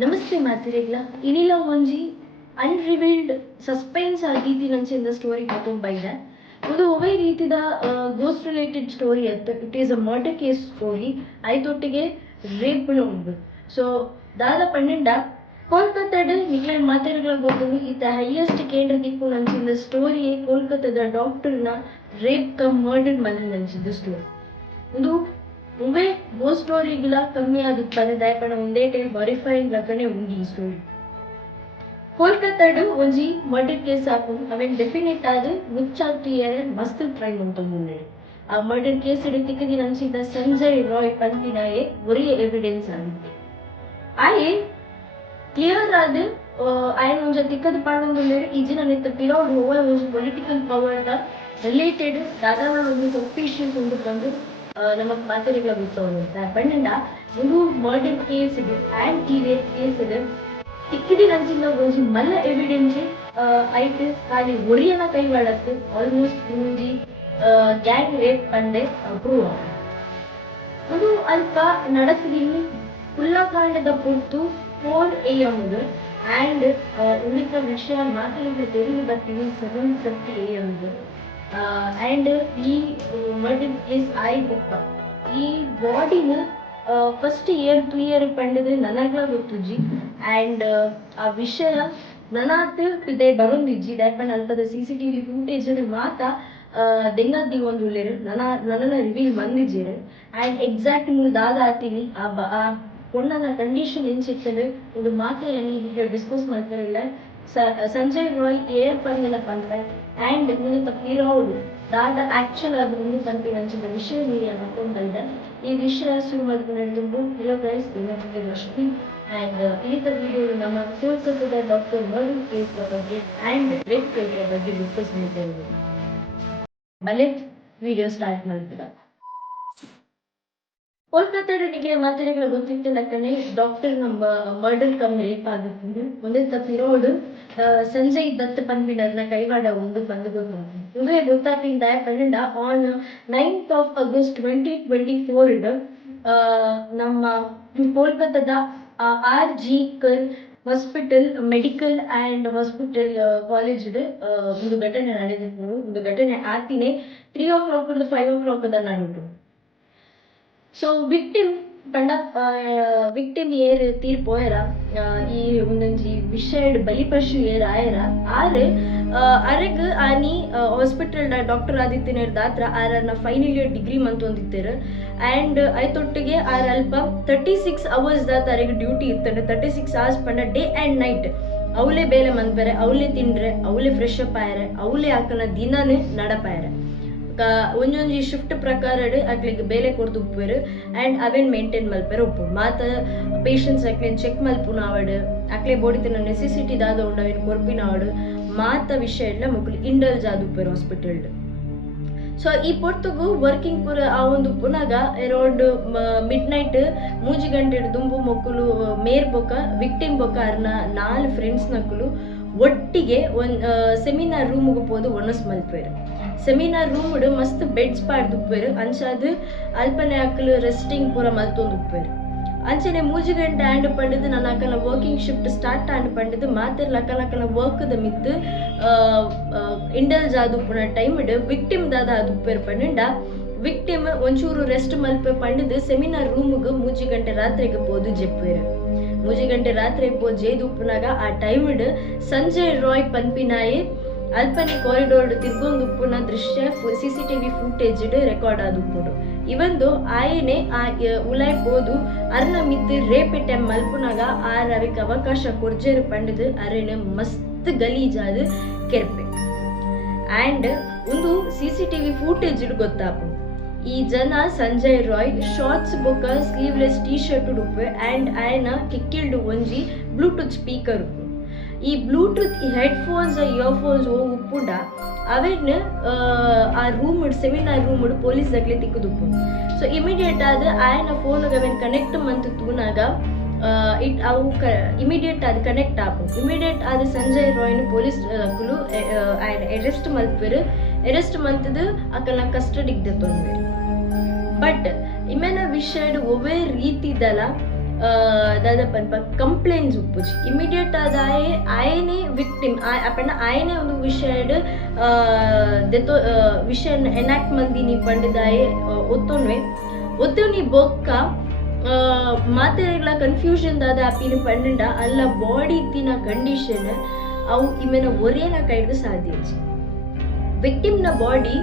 ನಮಸ್ತೆ ಮಾತಿರೆಗ್ಲ ಇನಿಲ ಒಂಜಿ ಅನ್ರಿವೀಲ್ಡ್ suspense ಆಗೀತಿ ನಂಚಿಂದ story ತುಂಬ ಇದೆ. ಇದು ಒವೇ ರೀತಿದ ಗೋಸ್ಟ್ ರಿಲೇಟೆಡ್ ಸ್ಟೋರಿ ಅತ್ತ. It is a murder case story. ಐತೊಟ್ಟಿಗೆ ರೇಪ್ ಉಂಡು. ಸೊ ದಾದ ಪಂಡ ಕೋಲ್ಕತ್ತಾದ ನಿಕ್ಲೆ ಮಾತಾಡಿಗಳ ಗೊತ್ತು ಇತ್ತ ಹೈಯೆಸ್ಟ್ ಕೇಂದ್ರ ದಿಕ್ಕು ನಂಚಿಂದ ಸ್ಟೋರಿ ಕೋಲ್ಕತ್ತಾದ ಡಾಕ್ಟರ್ನ ರೇಪ್ ಕಮ್ ಮರ್ಡರ್ ಮನೆ ನಂಚಿದ ಸ್ಟೋರಿ. ಇದು ಒಮ್ಮೆ ಗೋ ಸ್ಟೋರಿಗಳ ಕಮ್ಮಿ ಆಗುತ್ತದೆ ದಯಪಡ ಒಂದೇ ಟೈಮ್ ವೆರಿಫೈಯಿಂಗ್ ಲಗನೆ ಉಂಡಿ ಈ ಸ್ಟೋರಿ. ಕೋಲ್ಕತ್ತಾಡು ಒಂಜಿ ಮರ್ಡರ್ ಕೇಸ್ ಆಪು ಅವೆನ್ ಡೆಫಿನೆಟ್ ಆದ್ ಮುಚ್ಚಾತಿಯರೆ ಮಸ್ತ್ ಟ್ರೈನ್ ಉಂಟು. ಆ ಮರ್ಡರ್ ಕೇಸ್ ತಿಕ್ಕದಿ ನಂಚಿದ ಸಂಜಯ್ ರಾಯ್ ಪಂಪಿನಾಯೆ ಒರಿಯ ಎವಿಡೆನ್ಸ್ ಆಗಿದೆ. ಆಯೆ ಕ್ಲಿಯರ್ ಆದ್ ಆಯನ ಒಂಜ ತಿಕ್ಕದ ಪಾಡೊಂದುಲ್ಲೆರ್ ಈಜಿನ ನೆತ್ತ ಪಿರೋಡ್ ಓವರ್ ಒಂಜಿ ಪೊಲಿಟಿಕಲ್ ಪವರ್ದ ರಿಲೇಟೆಡ್ ದಾದಾನ ಒಂದು ಒಫಿಷಿಯಲ್ಸ್ ಉಂಡು ಬಂದು ನಮಕ್ ಮಾತಾಡಿಗಳ ಗೊತ್ತವನು ಪಂಡ ಒಂದು ಮರ್ಡರ್ ಕೇಸ್ ಇದೆ ಆ್ಯಂಡ್ ಈ ರೇಪ್ ಕೇಸ್ ಇದೆ ತಿಕ್ಕಿದಿ ನಂಚಿನ ಒಂಜಿ ಮಲ್ಲ ಎವಿಡೆನ್ಸ್ ಐಟ್ ಖಾಲಿ ಒರಿಯನ ಕೈವಾಡತ್ತು ಆಲ್ಮೋಸ್ಟ್ ಒಂಜಿ ಗ್ಯಾಂಗ್ ರೇಪ್ ಪಂಡೆ ಪ್ರೂವ್ ಅದು ಅಲ್ಪ ನಡೆಸಿದ ಉಲ್ಲಕಾಂಡದ ಪೊರ್ತು 4 AM ಆ್ಯಂಡ್ ಉಳಿದ ವಿಷಯ ಮಾತಾಡಿದ ತೆರಿಗೆ ಬರ್ತೀವಿ 7:30 AM ಆ್ಯಂಡ್ ಈ ಮರ್ಡರ್ ಕೇಸ್ ಆಯ್ತಪ್ಪ ಈ ಬಾಡಿನ ಫಸ್ಟ್ ಇಯರ್ 2 year ಪಂಡಿದ್ರೆ ನನಗ್ಲ ಗೊತ್ತುಜ್ಜಿ ಆ್ಯಂಡ್ ಆ ವಿಷಯ ನನಾತ್ ಇದೇ ಬರೋಂದಿಜ್ಜಿ ದಯಪಂಡ ಅಲ್ಪದ CCTV ಫೂಟೇಜ್ ಮಾತ ದೆಂಗದ್ದಿ ಒಂದುಲ್ಲೇರು ನನ್ನ ರಿವೀಲ್ ಬಂದಿಜ್ಜೇರು ಆ್ಯಂಡ್ ಎಕ್ಸಾಕ್ಟ್ ನೀವು ದಾದ ಆತೀನಿ ಆ ಪೊಣ್ಣನ ಕಂಡೀಷನ್ ಎಂಚಿತ್ತಲು ಒಂದು ಮಾತೆಯಲ್ಲಿ ಡಿಸ್ಕಸ್ ಮಾಡ್ತಾರಿಲ್ಲ. ಸಂಜಯ್ ರಾಯ್ ಏರ್ ಪಂದಿನ ಪಂದ್ರೆ ಆ್ಯಂಡ್ ಮುಂದೆ ಪಿರೋಡು ದಾದ ಆಕ್ಚುಲ್ ಆದ ಮುಂದೆ ಪಂಪಿ ನಂಚಿದ ವಿಷಯ ನೀಡಿ ಅನ್ಕೊಂಡ್ರೆ ಈ ವಿಷಯ ಶುರು ಮಾಡ್ಕೊಂಡು ಹಲೋ ಗೈಸ್ ಇನ್ನೊಂದು ಲಕ್ಷ್ಮಿ ಆ್ಯಂಡ್ ಈತ ವಿಡಿಯೋ ನಮ್ಮ ಕೋಲ್ಕತ್ತಾದ ಡಾಕ್ಟರ್ ಮರ್ಡರ್ ಕೇಸ್ ಬಗ್ಗೆ ಆ್ಯಂಡ್ ರೇಪ್ ಕೇಸ್ ಬಗ್ಗೆ ಡಿಸ್ಕಸ್ ಮಾಡ್ತೇವೆ. ಬಲೆ ವಿಡಿಯೋ ಸ್ಟಾರ್ಟ್ ಮಾಡ್ತೀರ. ಕೋಲ್ಕತ್ತಾದ ನಿಮಗೆ ಮಾತಾಡಿಗಳ ಗೊತ್ತಿತ್ತಿಲ್ಲ ಕಣೆ ಡಾಕ್ಟರ್ ನಮ್ಮ ಮರ್ಡರ್ ಕಮ್ ರೇಪ್ ಆಗುತ್ತೆ ಒಂದೇ ತಪ್ಪಿರೋಡು ಸಂಜಯ್ ದತ್ ಪಂಪಿನರ್ನ ಕೈವಾಡ ಒಂದು ಬಂದು ಗೊತ್ತು ಇವೇ ಗೊತ್ತಾಗ್ತಿದ್ದ ಪಂಡ ಆನ್ 9th of August 2024 ನಮ್ಮ ಕೋಲ್ಕತ್ತಾದ RG ಕರ್ hospital medical and hospital college ಒಂದು ಘಟನೆ ನಡೆದಿತ್ತು. ಒಂದು ಘಟನೆ ಆತಿನೇ 3 o'clock 5 o'clock ನಡೆಯಿತು. ಸೊ ವಿಕ್ಟಿಮ್ ಏರ್ ತೀರ್ ಪೋಯರ ಈ ಒಂದೊಂಜಿ ವಿಷಯಡ್ ಬಲಿಪಶು ಏರ್ ಆಯರ ಆರ್ ಅರೆಗ್ ಆನಿ ಹಾಸ್ಪಿಟಲ್ ಡಾಕ್ಟರ್ ಆದಿತ್ಯನೇರ್ ದಾತ್ರ ಆರನ್ನ ಫೈನಲ್ ಇಯರ್ ಡಿಗ್ರಿ ಮಂತೊಂದಿತ್ತೇರು ಆ್ಯಂಡ್ ಐತೊಟ್ಟಿಗೆ ಆರ್ ಅಲ್ಪ 36 hours ದಾತ ಅರೆಗ್ ಡ್ಯೂಟಿ ಇತ್ತಂದ್ರೆ 36 hours ಪಂಡ ಡೇ ಆ್ಯಂಡ್ ನೈಟ್ ಅವಲೇ ಬೇಲೆ ಮಂದ್ಪೆರೆ ಅವಲೇ ತಿಂಡ್ರೆ ಅವಲೇ ಫ್ರೆಶ್ ಅಪ್ ಆಯರೆ ಅವಲೇ ಆಕನ ದಿನನೇ ನಡಪಾಯರೆ ಒಂದೊಂದು ಶಿಫ್ಟ್ ಪ್ರಕಾರ ಅಕ್ಲಿಗೆ ಬೇಲೆ ಕೊಡ್ದು ಉಪ್ಪೇರು ಆ್ಯಂಡ್ ಅವೇನ್ ಮೇಂಟೈನ್ ಮಲ್ಪೇರು ಉಪ್ಪು ಮಾತ ಪೇಷಂಟ್ಸ್ ಅಕ್ಲೇನ್ ಚೆಕ್ ಮಲ್ಪುನಾವಡು ಅಕ್ಲೆ ಬೋಡಿತಿನ ನೆಸೆಸಿಟಿ ದಾದ ಉಂಡು ಅವೇನ್ ಕೊರ್ಪಿನಾವಡು ಮಾತ ವಿಷಯ ಎಲ್ಲ ಮಕ್ಕಳು ಇಂಡಲ್ಜ್ ಆದ ಉಪ್ಪೇರು ಹಾಸ್ಪಿಟಲ್ಡ್. ಸೊ ಈ ಪೊರ್ತುಗು ವರ್ಕಿಂಗ್ ಪೂರ ಆ ಒಂದು ಪುನಗ ಅರೌಂಡ್ ಮಿಡ್ ನೈಟ್ 3 ಗಂಟೆ ದುಂಬು ಮಕ್ಕಳು ಮೇರ್ ಬೊಕ್ಕ ವಿಕ್ಟಿಮ್ ಬೊಕ್ಕ ಅರ್ನ 4 ಫ್ರೆಂಡ್ಸ್ ನಕ್ಕಲು ಒಟ್ಟಿಗೆ ಒಂದು ಸೆಮಿನಾರ್ ರೂಮ್ಗೆ ಹೋದು ಒಣಸ್ ಮಲ್ಪೇರು. ಸೆಮಿನಾರ್ ರೂಮ್ ಮಸ್ತ್ ಬೆಡ್ಸ್ ಪಾಡ್ದು ಉಪ್ಪೇರು ಅಂಚಾದು ಅಲ್ಪನೆ ಅಕ್ಕಲು ರೆಸ್ಟಿಂಗ್ ಪೂರ ಮಲ್ತೊಂದು ಉಪ್ಪೇರು ಅಂಚನೆ 3 ಗಂಟೆ ಆ್ಯಂಡ್ ಪಂಡಿದ್ದು ನನ್ನ ಅಕ್ಕನ ವರ್ಕಿಂಗ್ ಶಿಫ್ಟ್ ಸ್ಟಾರ್ಟ್ ಆ್ಯಂಡ್ ಪಂಡಿದ್ದು ಮಾತಿರ್ಲ ಅಕ್ಕನ ವರ್ಕ್ದ ಮಿತ್ತು ಇಂಡಲ್ಜ್ ಆದ ಉಪ್ಪುನ ಟೈಮ್ ವಿಕ್ಟಿಮ್ ದಾದ ಅದು ಉಪ್ಪೇರು ಪಂಡ ವಿಕ್ಟಿಮ್ ಒಂಚೂರು ರೆಸ್ಟ್ ಮಲ್ಪೆ ಪಂಡಿದ್ದು ಸೆಮಿನಾರ್ ರೂಮ್ಗೆ 3 ಗಂಟೆ ರಾತ್ರಿಗೆ ಹೋದು ಜೆಪ್ಪೇರು. 3 ಗಂಟೆ ರಾತ್ರಿ ಹೋದ್ ಜೇದು ಉಪ್ಪುನಾಗ ಆ ಟೈಮ್ ಸಂಜಯ್ ರಾಯ್ ಪನ್ಪಿನಾಯೆ ಅಲ್ಪನೆ ಕಾರಿಡೋರ್ ತಿರ್ಗೊಂದು ಉಪ್ಪುನ ದೃಶ್ಯ CCTV ಫೂಟೇಜ್ ರೆಕಾರ್ಡ್ ಆದ ಉಪ್ಪುಡು ಇವಂದು ಆಯನೆ ಆ ಉಲಾಯ್ ಹೋದು ಅರ್ನ ಮಿತ್ತು ರೇಪ್ ಟೈಮ್ ಮಲ್ಪುನಾಗ ಆರ್ ಅವಕ್ಕೆ ಅವಕಾಶ ಕೊರ್ಜೇರು ಪಂಡಿದು ಅರೆನ ಮಸ್ತ್ ಗಲೀಜಾದ ಕೆರ್ಪೆ ಆ್ಯಂಡ್ ಒಂದು CCTV ಫೂಟೇಜ್ ಗೊತ್ತಾಪು ಈ ಜನ ಸಂಜಯ್ ರಾಯ್ ಶಾರ್ಟ್ಸ್ ಬೊಕ್ಕ ಸ್ಲೀವ್ಲೆಸ್ ಟೀ ಶರ್ಟ್ ಉಡುಪೆ ಆ್ಯಂಡ್ ಆಯನ ಕಿಕ್ಕಿಲ್ಡು ಒಂಜಿ ಬ್ಲೂಟೂತ್ ಸ್ಪೀಕರ್ ಉಪ್ಪು ಈ ಬ್ಲೂಟೂತ್ ಹೆಡ್ಫೋನ್ಸ್ ಇಯರ್ಫೋನ್ಸ್ ಉಪ್ಪುಂಡ ಅವೇನ್ ಆ ರೂಮ್ ಸೆಮಿನಾರ್ ರೂಮ್ ಪೊಲೀಸ್ ದಾಗ್ಲೆ ತಿಕ್ಕುದುಪ್ಪು. ಸೊ ಇಮಿಡಿಯೇಟ್ ಆದ ಆಯನ ಫೋನ್ಗೆ ಅವೇನ್ ಕನೆಕ್ಟ್ ಮಂತ್ ತೂನಾಗ ಅವು ಇಮಿಡಿಯೇಟ್ ಆದ ಕನೆಕ್ಟ್ ಆಪು ಇಮಿಡಿಯೇಟ್ ಆದ ಸಂಜಯ್ ರಾಯ್ನ ಪೊಲೀಸ್ ಆಯನ ಅರೆಸ್ಟ್ ಮಲ್ಪೇರು ಅರೆಸ್ಟ್ ಮಂತದು ಅಕ್ಕನ ಕಸ್ಟಡಿಗೆ ದೆತ್ತೊಂದು ಬಟ್ ಇಮೇನ ವಿಷಯಡ್ ಒವೇ ರೀತಿದಲ್ಲ ದಾದ ಪನ್ಪ ಕಂಪ್ಲೇಂಟ್ಸ್ ಉಪ್ಪುಜಿ ಇಮಿಡಿಯೇಟ್ ಆದ ಆಯನೇ ವಿಕ್ಟಿಮ್ ಅಪಂಡ ಆಯನೇ ಒಂದು ವಿಷಯಡ್ ದೆತೋ ವಿಷಯ ಎನಾಕ್ಟ್ ಮಂದಿನಿ ಪಂಡಿದಾಯೆ ಒತ್ತೊನ್ವೆ ಒತ್ತೊನಿ ಬೊಕ್ಕ ಮಾತೆರೆಗಳ ಕನ್ಫ್ಯೂಷನ್ ದಾದ ಅಪ್ಪಿನ ಪಂಡ ಅಲ್ಲ ಬಾಡಿ ಇತ್ತಿನ ಕಂಡೀಷನ್ ಅವು ಇಮೆನ ಒರೇನ ಕೈಡ್ದು ಸಾಧ್ಯ ವಿಕ್ಟಿಮ್ನ ಬಾಡಿ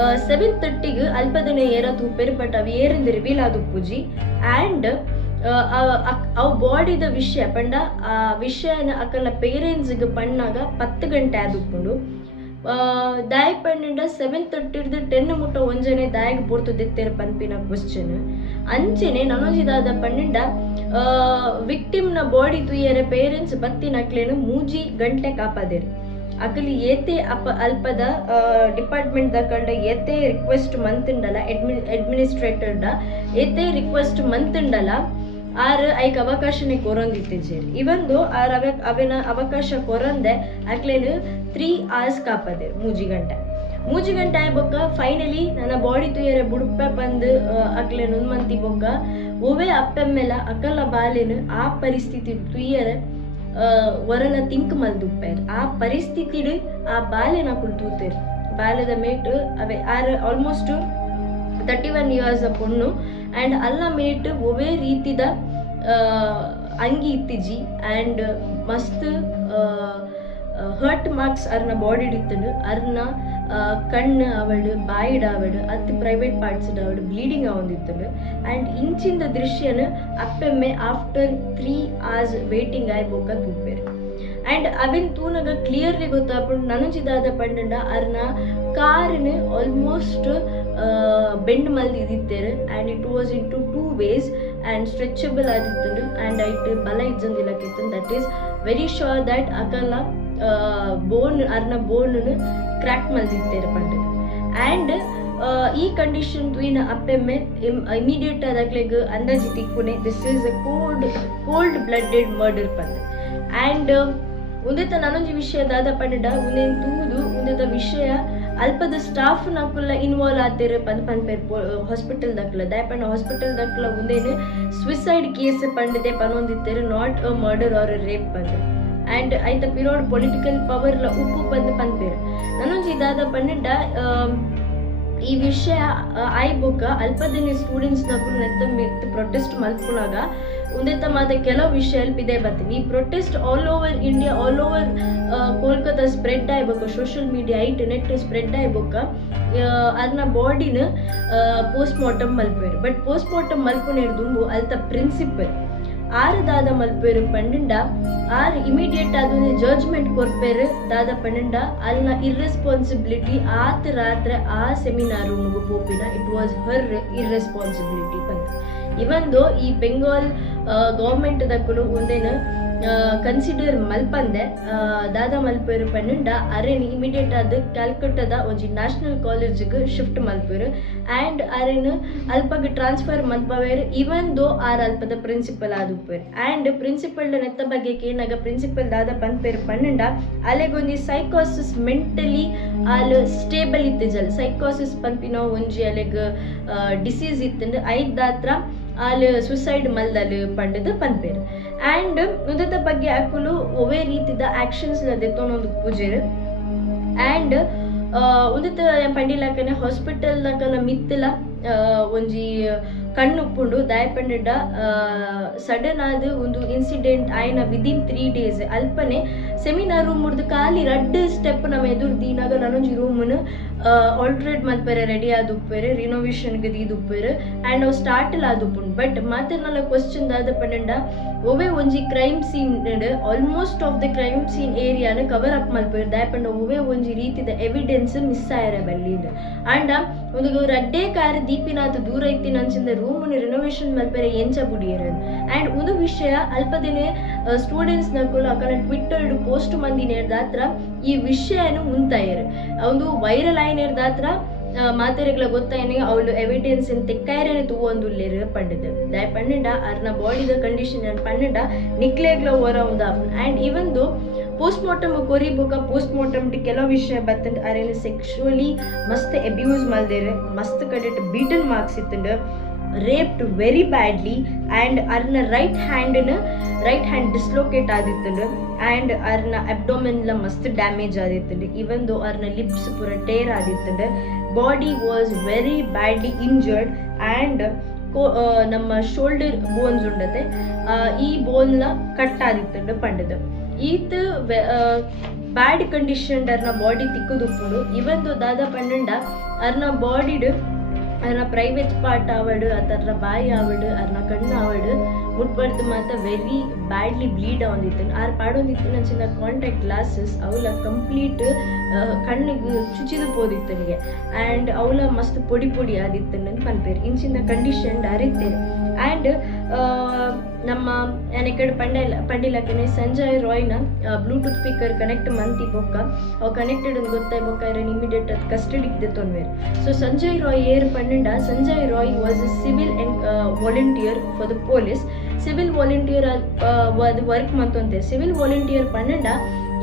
7:30 ಅಲ್ಪದನೆ ಏರ ತೂಪೇರು ಬಟ್ ಅವು ಏರಿಂದ ರಿವೀಲ್ ಆದು ಪೂಜಿ ಆ್ಯಂಡ್ ಅವು ಬಾಡಿದ ವಿಷಯ ಪಂಡ ಆ ವಿಷಯನ ಅಕ್ಕನ ಪೇರೆಂಟ್ಸ್ಗೆ ಪಣ್ಣಾಗ 10 ಗಂಟೆ ಆದುಕೊಂಡು ದಾಯ ಪಂಡ 7:30 10 ಮುಟ್ಟ ಒಂಜನೆ ದಾಯಗೆ ಬೋರ್ತು ದಿತ್ತೇರ ಪನ್ಪಿನ ಕ್ವಶ್ಚನ್ ಅಂಚೆನೆ ನನೊಂಜಿದಾದ ಪಂಡ ವಿಕ್ಟಿಮ್ನ ಬಾಡಿ ತುಯ್ಯರೆ ಪೇರೆಂಟ್ಸ್ ಬತ್ತಿನ ಅಕ್ಲೇನು 3 ಗಂಟೆ ಕಾಪಾದೇರು ಅಕಲಿ ಏತೆ ಅಲ್ಪದ ಡಿಪಾರ್ಟ್ಮೆಂಟ್ ದಕಂಡ ಏತೆ ರಿಕ್ವೆಸ್ಟ್ ಮಂತುಂಡಲ ಅಡ್ಮಿನಿಸ್ಟ್ರೇಟರ್ಡ ಏತೆ ರಿಕ್ವೆಸ್ಟ್ ಮಂತುಂಡಲ ಆರ್ ಐಕ್ ಅವಕಾಶನೇ ಕೊರೊಂದಿತ್ತೇರು ಇವಂದು ಆರ್ ಅವೆನ ಅವಕಾಶ ಕೊರಂದೆ ಅಕ್ಲೇನು 3 hours ಕಾಪದೆ 3 ಗಂಟೆ ಆಯ್ಬೊಕ್ಕ ಫೈನಲಿ ನನ್ನ ಬಾಡಿ ತುಯ್ಯರೆ ಬುಡುಪೆ ಬಂದು ಅಕ್ಲೇನು ಉನ್ಮಂತಿ ಬೊಕ್ಕ ಒವೆ ಅಪ್ಪೆಮ್ಮೆಲ ಅಕ್ಕಲ ಬಾಲೆನು ಆ ಪರಿಸ್ಥಿತಿ ತುಯ್ಯರೆ ವರನ ತಿಂಕ್ ಮಲ್ದುಪ್ಪೇರ್ ಆ ಪರಿಸ್ಥಿತಿಡು ಆ ಬಾಲೆನ ಕುಳ್ತೂತೇರು ಬಾಲೆದ ಮೇಟ್ ಅವೇ ಆರ್ ಆಲ್ಮೋಸ್ಟ್ 31 years ಪೊಣ್ಣು ಆ್ಯಂಡ್ ಅಲ್ಲ ಮೇಟ್ ಒವೇ ರೀತಿದ ಅಂಗಿ ಇತ್ತಿಜಿ ಆ್ಯಂಡ್ ಮಸ್ತ್ ಹರ್ಟ್ ಮಾರ್ಕ್ಸ್ ಅರ್ನ ಬಾಡಿ ಇತ್ತಂಡು ಅರ್ನ ಕಣ್ಣು ಅವಳು ಬಾಯಿಡ ಅವಳು ಅತ್ತು ಪ್ರೈವೇಟ್ ಪಾರ್ಟ್ಸ್ ಅವಳು ಬ್ಲೀಡಿಂಗ್ ಆವಂದಿತ್ತಂಡು ಆ್ಯಂಡ್ ಇಂಚಿಂದ ದೃಶ್ಯನ ಅಪ್ಪೆಮ್ಮೆ ಆಫ್ಟರ್ 3 hours ವೇಟಿಂಗ್ ಆಯ್ ಬೊಕ್ಕ ತೂಪೇರು ಆ್ಯಂಡ್ ಅವೆನ್ ತೂನಗ ಕ್ಲಿಯರ್ಲಿ ಗೊತ್ತಾಗ್ಬಿಟ್ಟು ನನಂಚಿದಾದ ಪಂಡ ಅರ್ನ ಕಾರಿನ ಆಲ್ಮೋಸ್ಟ್ ಬೆಂಡ್ ಮಲ್ದಿ ಇದಿತ್ತೇರು and it was into 2 ways and stretchable ಆದಿತ್ತಂಡು ಆ್ಯಂಡ್ ಐಟ್ ಬಲ ಇಜ್ಜಂದಿಲ್ಲಕ್ಕಿತ್ತು that is very sure that ಅಕಲ್ಲ ಬೋನ್ ಅರ್ನ ಬೋನನ್ನು ಕ್ರ್ಯಾಕ್ ಮಲ್ದಿತ್ತೇರು ಪಂಡದು ಆ್ಯಂಡ್ ಈ ಕಂಡೀಷನ್ ತುಯಿನ ಅಪ್ಪೆಮ್ಮೆ ಇಮಿಡಿಯೇಟ್ ಆದಾಗ್ಲೆಗ್ ಅಂದಾಜಿ ತಿಕ್ಕುನೆ this is a cold blooded murder ಪಂದೆ ಆ್ಯಂಡ್ ಉಂದೆತ ನನೊಂಜಿ ವಿಷಯ ದಾದ ಪಂಡ ಉಂದೇನು ತೂದು ಉಂದೆತ ವಿಷಯ ಅಲ್ಪದ ಸ್ಟಾಫ್ ನಕುಲ್ಲ ಇನ್ವಾಲ್ವ್ ಆತೇರು ಪನ್ಪೇರ್ ಹಾಸ್ಪಿಟಲ್ ದಕ್ಲ ದಯಪಂಡ ಹಾಸ್ಪಿಟಲ್ ದಕ್ಲ ಉಂದೇನು ಸುಯಿಸೈಡ್ ಕೇಸ್ ಪಂಡದೆ ಪನೊಂದಿತ್ತೇರು not a murder or a rape ಪಂದೆ ಆ್ಯಂಡ್ ಐತ ಪಿರೋಡ್ ಪೊಲಿಟಿಕಲ್ ಪವರ್ಲ ಉಪ್ಪು ಬಂದು ಪನ್ಪೇರು ನನೊಂಜಿ ಇದಾದ ಪಂಡ ಈ ವಿಷಯ ಆಯ್ಬೊಕ್ಕ ಅಲ್ಪದಿನ ಸ್ಟೂಡೆಂಟ್ಸ್ ನಕುಲು ನೆತ್ತ ಪ್ರೊಟೆಸ್ಟ್ ಮಲ್ಪುನಾಗ ಉಂದೆತ ಮಾತ ಕೆಲವು ವಿಷಯ ಇದೇ ಬರ್ತೀನಿ ಈ protest all over India all over Kolkata spread ಆಯ್ಬೊಕ್ಕ ಸೋಷಿಯಲ್ ಮೀಡಿಯಾ ಐಟ್ ನೆಟ್ ಸ್ಪ್ರೆಡ್ ಆಯ್ಬೊಕ್ಕ ಅದನ್ನ ಬಾಡಿನ ಪೋಸ್ಟ್ ಮಾರ್ಟಮ್ ಮಲ್ಪೇರು ಬಟ್ ಪೋಸ್ಟ್ ಮಾರ್ಟಮ್ ಮಲ್ಪುನೇರು ದುಂಬು ಅಲ್ತ ಪ್ರಿನ್ಸಿಪಲ್ ಆರು ದಾದ ಮಲ್ಪೇರು ಪಂಡ ಆರು ಇಮಿಡಿಯೇಟ್ ಅದೊಂದು ಜಡ್ಜ್ಮೆಂಟ್ ಕೊರ್ಪೇರು ದಾದ ಪಂಡ ಅಲ್ನ ಇರ್ರೆಸ್ಪಾನ್ಸಿಬಿಲಿಟಿ ಆತ ರಾತ್ರಿ ಆ ಸೆಮಿನಾರು ಮುಗು ಪೋಪಿನ ಇಟ್ ವಾಸ್ ಹರ್ ಇರ್ರೆಸ್ಪಾನ್ಸಿಬಿಲಿಟಿ ಪಂಡ ಇವಂದು ಈ ಬೆಂಗಾಲ್ ಗೌರ್ಮೆಂಟ್ ದಕ್ಕಲು ಒಂದೇನು ಕನ್ಸಿಡರ್ ಮಲ್ಪಂದೆ ದಾದ ಮಲ್ಪೇರು ಪಂಡ ಅರೇನು ಇಮಿಡಿಯೇಟ್ ಆದ ಕ್ಯಾಲ್ಕಟ್ಟಾದ ಒಂಜಿ ನ್ಯಾಷನಲ್ ಕಾಲೇಜ್ಗೆ ಶಿಫ್ಟ್ ಮಲ್ಪೇರು ಆ್ಯಂಡ್ ಅರೇನು ಅಲ್ಪಗೆ ಟ್ರಾನ್ಸ್ಫರ್ ಮಲ್ಪವೇರು ಇವನ್ ದೋ ಆರ್ ಅಲ್ಪದ ಪ್ರಿನ್ಸಿಪಲ್ ಆದುಪ್ಪೇರು ಆ್ಯಂಡ್ ಪ್ರಿನ್ಸಿಪಲ್ ನೆತ್ತ ಬಗ್ಗೆ ಏನಾಗ ಪ್ರಿನ್ಸಿಪಲ್ ದಾದ ಪನ್ಪೇರು ಪಂಡ ಅಲೆಗೊಂದು ಸೈಕಾಸಿಸ್ ಮೆಂಟಲಿ ಅಲ್ಲಿ ಸ್ಟೇಬಲ್ ಇತ್ತು ಜಲ್ ಸೈಕಾಸಿಸ್ ಪನ್ಪಿನ ಒಂಜಿ ಅಲೆಗ್ ಡಿಸೀಸ್ ಇತ್ತು ಐದಾತ್ರ ಅಲ್ಲಿ ಸುಸೈಡ್ ಮಲ್ದಲ್ಲಿ ಪಂಡದು ಪನ್ಪೇರು ಆ್ಯಂಡ್ ಉದದ ಬಗ್ಗೆ ಹಾಕಲು ಒವೇ ರೀತಿದ ಆ್ಯಕ್ಷನ್ಸ್ ದೆತ್ತೊಂದೊಂದು ಪೂಜೆರು ಆ್ಯಂಡ್ ಉದಿತ ಪಂಡಿಲಾಕನೆ ಹಾಸ್ಪಿಟಲ್ ದಾಕನ ಮಿತ್ತಲ ಒಂಜಿ ಕಣ್ಣು ಉಪ್ಪುಂಡು ದಾಯಪಂಡ ಸಡನ್ ಆದ ಒಂದು ಇನ್ಸಿಡೆಂಟ್ ಆಯ್ನ ವಿದಿನ್ 3 days ಅಲ್ಪನೆ ಸೆಮಿನಾರ್ ರೂಮ್ ಮುಡ್ದು ಖಾಲಿ 2 ಸ್ಟೆಪ್ ನಮ್ಮ ಎದುರು ದೀನಾಗ ನಾನೊಂಜಿ ರೂಮನ್ನು ಆಲ್ಟ್ರೇಟ್ ಮಲ್ಪೇರೆ ರೆಡಿ ಆದುಪ್ಪೇರೆ ರಿನೋವೇಷನ್ಗೆ ದೀದುಪ್ಪೇರು ಆ್ಯಂಡ್ ಅವು ಸ್ಟಾರ್ಟಲ್ ಆದುಪ್ಪುಂಡು ಬಟ್ ಮಾತ್ರ ನಲ್ಲ ಕ್ವಶನ್ ದಾದ ಪಂಡ ಒವೇ ಒಂಜಿ crime scene almost of the crime scene ಏರಿಯಾನ ಕವರ್ ಅಪ್ ಮಲ್ಪೇರು ದಾಯಪಂಡ ಒವೇ ಒಂಜಿ ರೀತಿದ ಎವಿಡೆನ್ಸ್ ಮಿಸ್ ಆಯ್ರೆ ಬಲ್ಲಿಂದ ಆಂಡ ಒಂದು ರಡ್ಡೇ ಕಾರ್ ದೀಪಿನಾಥ ದೂರ ಇತ್ತಿನ ಅಂಚಿಂದ ರೂಮನ್ನು ರಿನೋವೇಷನ್ ಮಲ್ಪೇರೆ ಎಂಚ ಬುಡಿಯರು ಆ್ಯಂಡ್ ಒಂದು ವಿಷಯ ಅಲ್ಪದಿನೇ ಸ್ಟೂಡೆಂಟ್ಸ್ ನಕುಲು ಅಕಲ ಟ್ವಿಟ್ಟರ್ ಪೋಸ್ಟ್ ಮಂದಿನೇರ್ದಾತ್ರ ಈ ವಿಷಯನು ಮುಂತಾಯರು ಒಂದು ವೈರಲ್ ಆಯ್ನೇರ್ದಾತ್ರ ಮಾತೆರೆಗ್ಲ ಗೊತ್ತಾಯನೆ ಅವಳು ಎವಿಡೆನ್ಸ್ ತೆಕ್ಕಾಯರನೆ ತೂವೊಂದುಲ್ಲೇರು ಪಂಡದು ದಾಯ ಪಂಡ ಅರ್ನ ಬಾಡಿದ ಕಂಡೀಷನ್ ಪಂಡ ನಿಕ್ಲೇಗ್ಲ ಹೊರ ಒಂದು ಆ್ಯಂಡ್ ಇವೊಂದು ಪೋಸ್ಟ್ ಮಾರ್ಟಮ್ ಕೊರಿಬೋಕ ಪೋಸ್ಟ್ ಮಾರ್ಟಮ್ ಕೆಲವು ವಿಷಯ ಬತ್ತಂಡು ಅರೇನು ಸೆಕ್ಷುವಲಿ ಮಸ್ತ್ ಅಬ್ಯೂಸ್ ಮಲ್ದೇರು ಮಸ್ತ್ ಕಡೆ ಬೀಟನ್ ಮಾರ್ಕ್ಸ್ ಇತ್ತಂಡು raped very badly, and arna right hand dislocate ಆದಿತ್ತಂಡು, and arna abdomen la mast damage ಆದಿತ್ತಂಡು, even though arna lips pura tear ಆದಿತ್ತಂಡು. Body was very badly injured, and ನಮ್ಮ ಶೋಲ್ಡರ್ ಬೋನ್ಸ್ ಉಂಡತೆ ಈ ಬೋನ್ಲ ಕಟ್ ಆದಿತ್ತಂಡು ಪಂಡದು. ಈತ bad condition ಅರ್ನ body ತಿಕ್ಕುದುಪ್ಪುಡು. ಇವನ್ ದೋ ದಾದ ಪಂಡ ಅರ್ನ ಬಾಡಿಡ್ ಅರ್ನ ಪ್ರೈವೇಟ್ ಪಾರ್ಟ್ ಆವಡು, ಅದರ ಬಾಯಿ ಆವಡು, ಅರ್ನ ಕಣ್ಣು ಆವಡು ಮುಟ್ಬಾರ್ದು ಮಾತ ವೆರಿ ಬ್ಯಾಡ್ಲಿ ಬ್ಲೀಡ್ ಆವಂದಿತ್ತು. ಆರು ಪಾಡೊಂದಿತ್ತು ನಂಚಿನ ಕಾಂಟ್ಯಾಕ್ಟ್ ಗ್ಲಾಸಸ್ ಅವಳ ಕಂಪ್ಲೀಟ್ ಕಣ್ಣಿಗೆ ಚುಚಿದು ಪೋದಿತ್ತು ನನಗೆ, ಆ್ಯಂಡ್ ಅವಳ ಮಸ್ತ್ ಪೊಡಿ ಪೊಡಿ ಆದಿತ್ತು ನನ್ನ ಪನ್ಪೇರು ಇಂಚಿನ ಕಂಡೀಷನ್ ಅರಿತೇನೆ. ಆ್ಯಂಡ್ ನಮ್ಮ ನಾನು ಈ ಕಡೆ ಪಂಡಿಲಕ್ಕನೆ ಸಂಜಯ್ ರಾಯ್ನ ಬ್ಲೂಟೂತ್ ಸ್ಪೀಕರ್ ಕನೆಕ್ಟ್ ಮಂತಿ ಬೊಕ್ಕ ಅವು ಕನೆಕ್ಟೆಡ್ ಒಂದು ಗೊತ್ತಾಯ್ ಬೊಕ್ಕ ಇರೋನು ಇಮಿಡಿಯೇಟ್ ಅದು ಕಸ್ಟಡಿಗೆ ತೊಂದ್ವೇರು. ಸೊ ಸಂಜಯ್ ರಾಯ್ ಏರ್ ಪಂಡ Sanjay Roy was a civil volunteer for the police. Civil volunteer ಅದು ವರ್ಕ್ ಮತ್ತೊಂದೆ ಸಿವಿಲ್ ವಾಲಂಟಿಯರ್ ಪಂಡ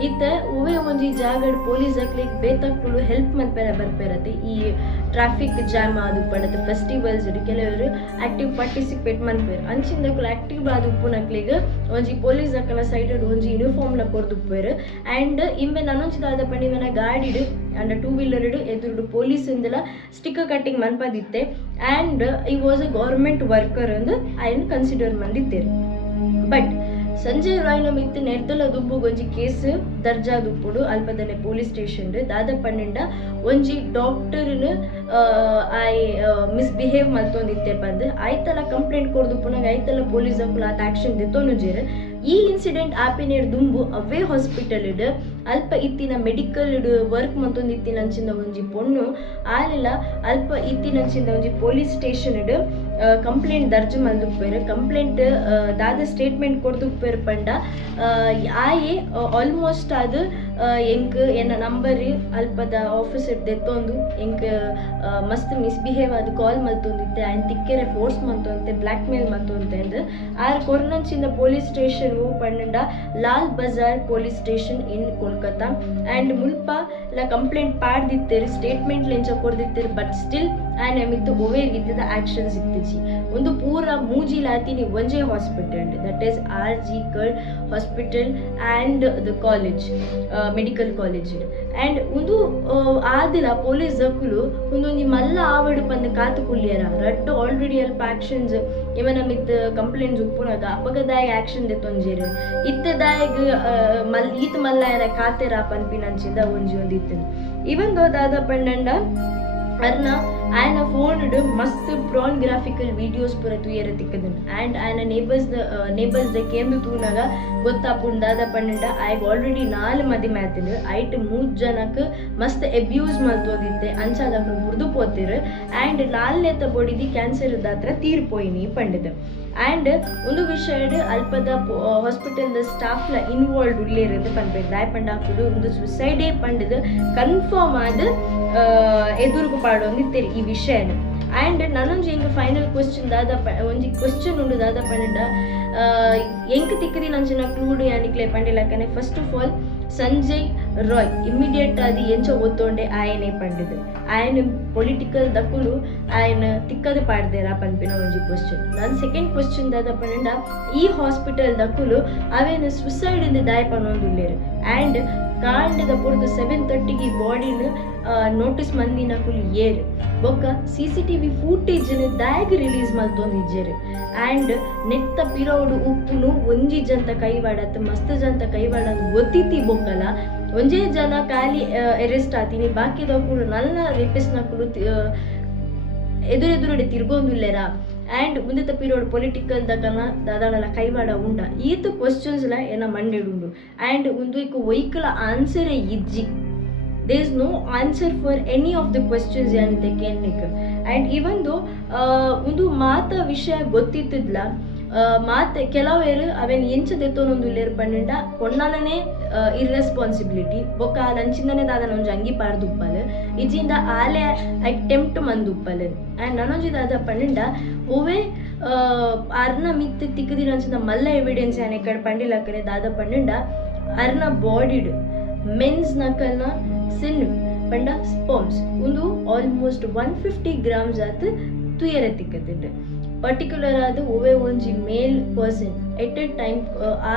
ಈತ ಉವೆ ಒಂಜಿ ಜಾಗಡ್ ಪೊಲೀಸ್ ಹಾಕ್ಲಿಕ್ಕೆ ಬೇತಾಕ್ಳು ಹೆಲ್ಪ್ ಮಲ್ಪೇರ ಬರ್ಪೇರತ್ತೆ. ಈ ಟ್ರಾಫಿಕ್ ಜಾಮ್ ಆದು ಪಡತ್ತೆ ಫೆಸ್ಟಿವಲ್ಸ್ ಕೆಲವರು ಆಕ್ಟಿವ್ ಪಾರ್ಟಿಸಿಪೇಟ್ ಮನ್ಪೇರು ಅಂಚಿಂದಕ್ಲು ಆಕ್ಟಿವ್ ಆದ ಉಪ್ಪುನಕ್ಲಿಗೆ ಒಂಜಿ ಪೊಲೀಸ್ ಹಾಕನ ಸೈಡೆಡ್ ಒಂಜಿ ಯೂನಿಫಾರ್ಮ್ಲ ಕೊರ್ದುಪ್ಪೇರು. ಆ್ಯಂಡ್ ಇಂಬೆ ನನೊಂಚಿದಾದ ಪಂಡಿವನ ಗಾಡಿಡು ಅಂಡ್ ಟೂ ವೀಲರ್ಡು ಎದುರುಡು ಪೊಲೀಸ್ ಇಂದೆಲ್ಲ ಸ್ಟಿಕ್ಕರ್ ಕಟ್ಟಿಂಗ್ ಮನ್ಪದಿತ್ತೆ. ಆ್ಯಂಡ್ ಈ ವಾಸ್ ಅ ಗೌರ್ಮೆಂಟ್ ವರ್ಕರ್ ಅಂದು ಆಯ್ನ ಕನ್ಸಿಡರ್ ಮಂದಿದ್ದೇರು. ಬಟ್ ಸಂಜಯ್ ರಾಯ್ನ ಮಿತ್ತು ನೆರ್ದಲ ದುಬ್ಬು ಒಂಜಿ ಕೇಸ್ ದರ್ಜಾದುಪ್ಪುಡು ಅಲ್ಪದನೆ ಪೊಲೀಸ್ ಸ್ಟೇಷನ್ ದಾದ ಪಂಡ ಒಂಜಿ ಡಾಕ್ಟರ್ನ ಮಿಸ್ಬಿಹೇವ್ ಮಲ್ತೊಂದಿತ್ತೆ ಬಂದು ಆಯ್ತಲ್ಲ ಕಂಪ್ಲೇಂಟ್ ಕೊಡ್ದುಪ್ಪುನಾಗ ಆಯ್ತಲ್ಲ ಪೊಲೀಸ್ ಹಾಕಲು ಆತ ಆಕ್ಷನ್ ದಿತ್ತೋನುಜೇರು. ಈ ಇನ್ಸಿಡೆಂಟ್ ಆಪಿನೇರ್ ದುಂಬು ಅವೇ ಹಾಸ್ಪಿಟಲ್ ಅಲ್ಪ ಇತ್ತಿನ ಮೆಡಿಕಲ್ ವರ್ಕ್ ಮತ್ತೊಂದಿತ್ತಿನ ಅಂಚಿಂದ ಒಂಜಿ ಪೊಣ್ಣು ಆಲಿಲ್ಲ ಅಲ್ಪ ಇತ್ತಿನಂಚಿಂದ ಒಂಜಿ ಪೊಲೀಸ್ ಸ್ಟೇಷನ್ ಕಂಪ್ಲೇಂಟ್ ದರ್ಜು ಮಲ್ದುಪ್ಪೇರು. ಕಂಪ್ಲೇಂಟ್ ದಾದ ಸ್ಟೇಟ್ಮೆಂಟ್ ಕೊಡ್ದುಪ್ಪೇರು ಪಂಡ ಆಯೆ ಆಲ್ಮೋಸ್ಟ್ ಅದು ಎಂಕ್ ಎನ್ನ ನಂಬರ್ ಅಲ್ಪದ ಆಫೀಸರ್ ದೆತ್ತೊಂದು ಎಂಕ್ ಮಸ್ತ್ ಮಿಸ್ಬಿಹೇವ್ ಅದು ಕಾಲ್ ಮಲ್ತೊಂದಿತ್ತೆ, ಆಯ್ನ ತಿಕ್ಕೆರೆ ಫೋರ್ಸ್ ಮಲ್ತೊಂತೆ ಬ್ಲ್ಯಾಕ್ ಮೇಲ್ ಮಲ್ತೊಂತೆ ಅಂದು ಆರ್ ಕೊರ್ನಂಚಿಂದ ಪೊಲೀಸ್ ಸ್ಟೇಷನ್ ಪಂಡ Lal Bazar police station in Kolkata. And ಮುಲ್ಪ ಲ ಕಂಪ್ಲೇಂಟ್ ಪಾಡ್ದಿತ್ತೇರು ಸ್ಟೇಟ್ಮೆಂಟ್ ಲೆಂಚ ಕೊಡ್ದಿತ್ತೇರು. ಬಟ್ ಸ್ಟಿಲ್ ಆಯ್ನ ಮಿತ್ತು ಒವೇರ್ಗಿದ್ದದ ಆಕ್ಷನ್ಸ್ ಇತ್ತಿಜಿ ಒಂದು ಪೂರ ಮೂಜಿಲಾತಿನಿ ಒಂಜೇ hospital that is RG Kar hospital and the college medical college. And ಒಂದು ಆದಿಲ ಪೊಲೀಸ್ ಜಕ್ಕುಲು ಒಂದೊಂದು ಮಲ್ಲ ಆವಡು ಪಂದು ಕಾತು ಕುಳ್ಳಿಯರ ರಟ್ಟು ಆಲ್ರೆಡಿ ಅಲ್ಪ ಆಕ್ಷನ್ಸ್ ಇವನ ಮಿತ್ ಕಂಪ್ಲೇಂಟ್ಸ್ ಉಪ್ಪುನಾಗ ಅಪಗದಾಯ ಆಕ್ಷನ್ ದೆತ್ತೊಂಜೇರು ಇತ್ತದಾಯಗ ಈತ ಮಲ್ಲ ಕಾತೆರ ಪನ್ಪಿನಂಚಿಂದ ಒಂಜಿ ಒಂದಿತ್ತು. ಇವನ್ ದೋ ದಾದ ಪಂಡ ಅರ್ನ ಆಯ್ನ ಫೋನ್ ಮಸ್ತ್ ಪ್ರಾನ್ಗ್ರಾಫಿಕಲ್ ವಿಡಿಯೋಸ್ ಪೂರ ತೂಯರ ತಿಕ್ಕದನ್. ಆ್ಯಂಡ್ ಆಯ್ನ ನೇಬರ್ಸ್ ದ ಕೇಂದ್ರ ತೂನಾಗ ಗೊತ್ತಾಪುಂಡು ದಾದ ಪಂಡ ಆಯ್ಗೆ ಆಲ್ರೆಡಿ 4 ಮದಿ ಮ್ಯಾತಿದ್ದು ಐಟ್ 3 ಜನಕ್ಕೆ ಮಸ್ತ್ ಅಬ್ಯೂಸ್ ಮಲ್ತೋದಿತ್ತೆ ಅಂಚಾದಾಗ ಮುರಿದು ಪೋತಿರು. ಆ್ಯಂಡ್ 4ನೇತ ಬೊಡಿದಿ ಕ್ಯಾನ್ಸರ್ ದಾತ್ರ ತೀರ್ಪೋಯಿನಿ ಪಂಡದ. ಆ್ಯಂಡ್ ಒಂದು ವಿಷಯ ಅಲ್ಪದ ಹಾಸ್ಪಿಟಲ್ದ ಸ್ಟಾಫ್ಲ ಇನ್ವಾಲ್ವ್ ಉಳ್ಳೇರಂದು ಪನ್ಬೇಕು ದಾಯ್ ಪಂಡ ಹಾಕುದು ಒಂದು ಸುಸೈಡೇ ಪಂಡದು ಕನ್ಫರ್ಮ್ ಆದ ಎದುರುಗು ಪಾಡೊಂದಿತ್ತೇರಿ ಈ ವಿಷಯನ. ಆ್ಯಂಡ್ ನನೊಂಜಿ ಎಂಕ್ ಫೈನಲ್ ಕ್ವೆಶ್ಚನ್ ದಾದ ಒಂಜಿ ಕ್ವೆಶ್ಚನ್ ಉಂಡು ದಾದ ಪಂಡ ಎಂಕ್ ತಿಕ್ಕದಿ ನಂಚಿನ ಕ್ಲೂಡ್ ಯಾನಿಕ್ಲೆ ಪಂಡಿಲಕ್ಕನೆ. First of all Sanjay Roy immediate ಆದಿ ಎಂಚ ಒತ್ತೊಂಡೆ ಆಯನೇ ಪಂಡದು ಆಯನ ಪೊಲಿಟಿಕಲ್ ದಕ್ಕುಲು ಆಯನ ತಿಕ್ಕದು ಪಾಡ್ದೇರ ಪನ್ಪಿನ ಒಂಜಿ ಕ್ವೆಶ್ಚನ್. ನಾನು ಸೆಕೆಂಡ್ ಕ್ವೆಶ್ಚನ್ ದಾದ ಪಂಡ ಈ ಹಾಸ್ಪಿಟಲ್ ದಕ್ಕುಲು ಅವೇನು ಸುಸೈಡ್ ಇಂದ ದಾಯ ಪನ್ನೊಂದುಲ್ಲೇರು. ಆ್ಯಂಡ್ ಕಾಂಡದ ಪುರ್ದು 7:30 ಬಾಡಿನ ನೋಟಿಸ್ ಮಂದಿನ ಕುಲ್ ಏರು ಬೊಕ್ಕ CCTV ಫೂಟೇಜ್ನ ದಾಯಗ ರಿಲೀಸ್ ಮಲ್ತೊಂದಿಜ್ಜೇರು. ಆ್ಯಂಡ್ ನೆತ್ತ ಪಿರೋಡು ಉಪ್ಪುನು ಒಂಜಿ ಜಂತ ಕೈವಾಡತ್ತ ಮಸ್ತ್ ಜಂತ ಕೈವಾಡ ಗೊತ್ತಿತ್ತಿ ಬೊಕ್ಕಲ ಒಂಜೇ ಜನ ಖಾಲಿ ಅರೆಸ್ಟ್ ಆತೀನಿ ಬಾಕಿದಕ್ಕೂ ನನ್ನ ರೇಪಿಸ್ನಕ್ಕೂ ಎದುರೆದುರುಡೆ ತಿರ್ಗೊಂದುಲ್ಲೆರ. ಆ್ಯಂಡ್ ಮುಂದೆ ತಪ್ಪಿರೋಡು ಪೊಲಿಟಿಕಲ್ ದಕನ ದಾದಾಡಲ ಕೈವಾಡ ಉಂಡ ಈತ ಕ್ವಶನ್ಸ್ಲ ಏನ ಮಂಡೆಡುಂಡು. ಆ್ಯಂಡ್ ಒಂದು ಈಗ ಒಯ್ಕಲ ಆನ್ಸರೇ ಇಜ್ಜಿ there is no answer for any of the questions yanite kennik. And even though ಒಂದು ಮಾತ ವಿಷಯ ಗೊತ್ತಿತ್ತಿದ್ಲ ಮಾತೆ ಕೆಲವೇರು ಅವೇನು ಎಂಚದೆತ್ತೋನೊಂದು ಲೇರ್ ಪಂಡ ಕೊಣ್ಣನೇ ಇರ್ರೆಸ್ಪಾನ್ಸಿಬಿಲಿಟಿ ಬೊಕ್ಕ ನಂಚಿಂದನೇ ದಾದ ಒಂಜಿ ಅಂಗಿ ಪಾರ್ದುಪ್ಪಲ್ ಇಜಿಂದ ಆಲೆ ಅಟೆಂಪ್ಟ್ ಮಂದುಪ್ಪಲ್. ಆ್ಯಂಡ್ ನನೊಂಜಿ ದಾದ ಪಂಡ ಒವೆ ಅರ್ನ ಮಿತ್ ತಿಕ್ಕದಿ ನಂಚಿಂದ ಮಲ್ಲ ಎವಿಡೆನ್ಸ್ ಯಾನೆ ಕಡೆ ಪಂಡಿಲಕ್ಕನೆ ದಾದ ಪಂಡ ಅರ್ನ ಬಾಡಿಡ್ ಮೆನ್ಸ್ ನಕಲ್ನ ಸಿನ್ ಪಂಡ ಸ್ಪರ್ಮ್ಸ್ ಒಂದು ಆಲ್ಮೋಸ್ಟ್ 150 grams ಆತ ತುಯರೆ ತಿಕ್ಕತ್ತಿದ್ದೆ. ಪರ್ಟಿಕ್ಯುಲರ್ ಆದ ಒವೆ ಒಂಜಿ ಮೇಲ್ ಪರ್ಸನ್ ಎಟ್ ಎ ಟೈಮ್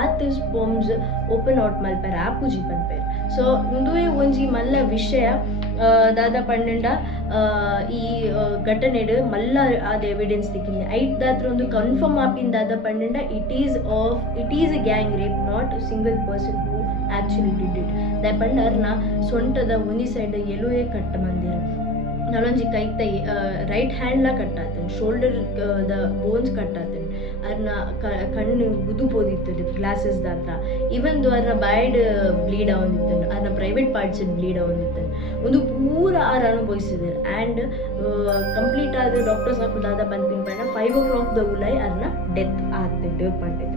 ಆತ್ ಸ್ಪೋಮ್ಸ್ ಓಪನ್ ಔಟ್ ಮಲ್ಪೆರ್ ಆಪುಜಿ ಪನ್ಪೆರ್. ಸೊ ಇಂದುವೆ ಒಂಜಿ ಮಲ್ಲ ವಿಷಯ ದಾದ ಪಂಡ ಈ ಘಟನೆಡ್ ಮಲ್ಲ ಆದ ಎವಿಡೆನ್ಸ್ ದಿಕ್ಕಿಂದೆ ಐಟ್ ದಾತ್ರ ಒಂದು ಕನ್ಫರ್ಮ್ ಆಪಿನ ದಾದ ಪಂಡ it is a gang rape, not single person who actually did it. ದ ಪಂಡರ್ನ ಸೊಂಟದ ಒಂಜಿ ಸೈಡ್ ಎಲುವೆ ಕಟ್ಟ ಮಂದಿರ, ನಲೊಂಜಿ ಕೈತ ರೈಟ್ ಹ್ಯಾಂಡ್ಲ ಕಟ್ಟಾತನ್, ಶೋಲ್ಡರ್ ದ ಬೋನ್ಸ್ ಕಟ್ಟಾತನ್, ಅರ್ನ ಕಣ್ಣು ಗುದು ಪೋದಿತ್ತದು ಗ್ಲಾಸಸ್ ದಾತ್ರ. ಇವನ್ ಅರ್ನ ಬ್ಯಾಡ್ ಬ್ಲೀಡ್ ಆವೊಂದಿತ್ತನು, ಅರ್ನ ಪ್ರೈವೇಟ್ ಪಾರ್ಟ್ಸ್ ಬ್ಲೀಡ್ ಆವೊಂದಿತ್ತನು. ಒಂದು ಪೂರ ಆರು ಅನುಭವಿಸಿದ್ರು. ಆ್ಯಂಡ್ ಕಂಪ್ಲೀಟ್ ಆದ ಡಾಕ್ಟರ್ಸ್ ಹಾಕುದಾದ ಪನ್ಪಿನ ಪಂಡ 5 o'clock ದ ಉಲೈ ಅರ್ನ ಡೆತ್ ಆಗ್ತಿದ್ದು ಪಂಡಿತ್ತು.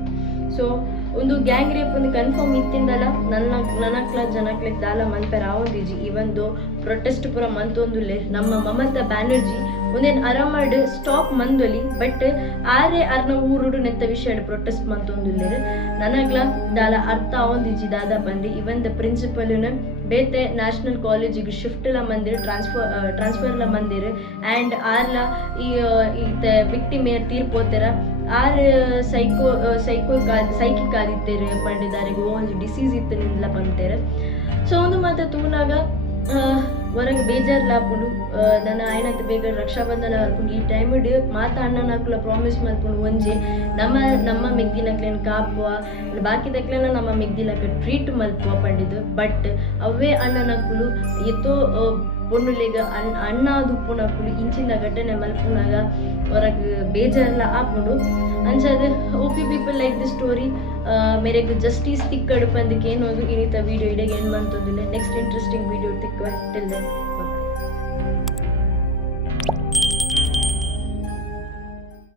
ಸೊ ಒಂದು ಗ್ಯಾಂಗ್ ರೇಪ್ ಒಂದು ಕನ್ಫರ್ಮ್ ಇತ್ತಿಂದಲ್ಲ ನನಕ್ಲ ಜನಕ್ಲೆಗ್ ದಾಲ ಮಲ್ಪೆರ್ ಆವೊಂದಿಜಿ. ಇವೊಂದು ಪ್ರೊಟೆಸ್ಟ್ ಪೂರ ಮಂತೊಂದುಲ್ಲೆ ನಮ್ಮ ಮಮತಾ ಬ್ಯಾನರ್ಜಿ ಒಂದೇನು ಆರಾಮಾಡ್ ಸ್ಟಾಪ್ ಮಂದೊಲಿ, ಬಟ್ ಆರೆ ಅರ್ನ ಊರುಡು ನೆತ್ತ ವಿಷಯ ಪ್ರೊಟೆಸ್ಟ್ ಮಂತೊಂದುಲ್ಲೆರ್ ನನಗ್ಲ ದಾಲ ಅರ್ಥ ಆವೊಂದಿಜಿ ದಾದ ಬಂದು ಇವನ್ ದ ಪ್ರಿನ್ಸಿಪಲ್ನ ಬೇತೆ ನ್ಯಾಷನಲ್ ಕಾಲೇಜಿಗೆ ಶಿಫ್ಟ್ಲ ಮಂದಿರ ಟ್ರಾನ್ಸ್ಫರ್ಲ ಮಂದಿರ. ಆ್ಯಂಡ್ ಆರ್ಲ ಈ ವಿಕ್ಟಿಮೇರ್ ತೀರ್ಪೋತೆರ ಆರ್ ಸೈಕಿಕ್ ಆದಿತ್ತೇರು ಪಂಡಿದಾರಿಗೆ ಒಂಜಿ ಡಿಸೀಸ್ ಇತ್ತು ನಿಂದಲ ಬಂತೇರು. ಸೊ ಒಂದು ಮಾತ ತೂನಾಗ ಹೊರಗೆ ಬೇಜಾರ್ಲಾಪುಂಡು ನನ್ನ ಆಯ್ನಂತ ಬೇಗ ರಕ್ಷಾಬಂಧನ ಬರ್ಪುಂಡು. ಈ ಟೈಮಿಡ್ ಮಾತ ಅಣ್ಣನಕ್ಲ ಪ್ರಾಮಿಸ್ ಮಲ್ಪುಂಡು ಒಂಜಿ ನಮ್ಮ ಮೆಗ್ದಿನಕ್ಲೇನು ಕಾಪುವ ಬಾಕಿದಕ್ಲೇನ ನಮ್ಮ ಮೆಗ್ದಿನಕ್ಕೆ ಟ್ರೀಟ್ ಮಲ್ಪುವ ಪಂಡಿದ್ದು. ಬಟ್ ಅವೇ ಅಣ್ಣನಕ್ಕುಲು ಎತ್ತೋ ಪೊಣ್ಣುಲೆಗ ಅಣ್ಣಾದು ಉಪ್ಪುನಕ್ಕುಲು ಇಂಚಿನ ಘಟನೆ ಮಲ್ಪುನಾಗ ಹೊರಗೆ ಬೇಜಾರ್ಲ ಆಪುಂಡು. ಅಂಚದು hope people like the story. ಮೇರೆಗ್ ಜಸ್ಟಿಸ್ ತಿಕ್ಕಡು ಪಂದಕ್ಕೆ ಏನೊಂದು ಇನ್ನಿತ ವೀಡಿಯೋ ಇಡೆಗೆ ಏನು ಮಂತೊಂದಿಲ್ಲ. ನೆಕ್ಸ್ಟ್ ಇಂಟ್ರೆಸ್ಟಿಂಗ್ ವೀಡಿಯೋ ತಿಕ್ಕುವ. Till then.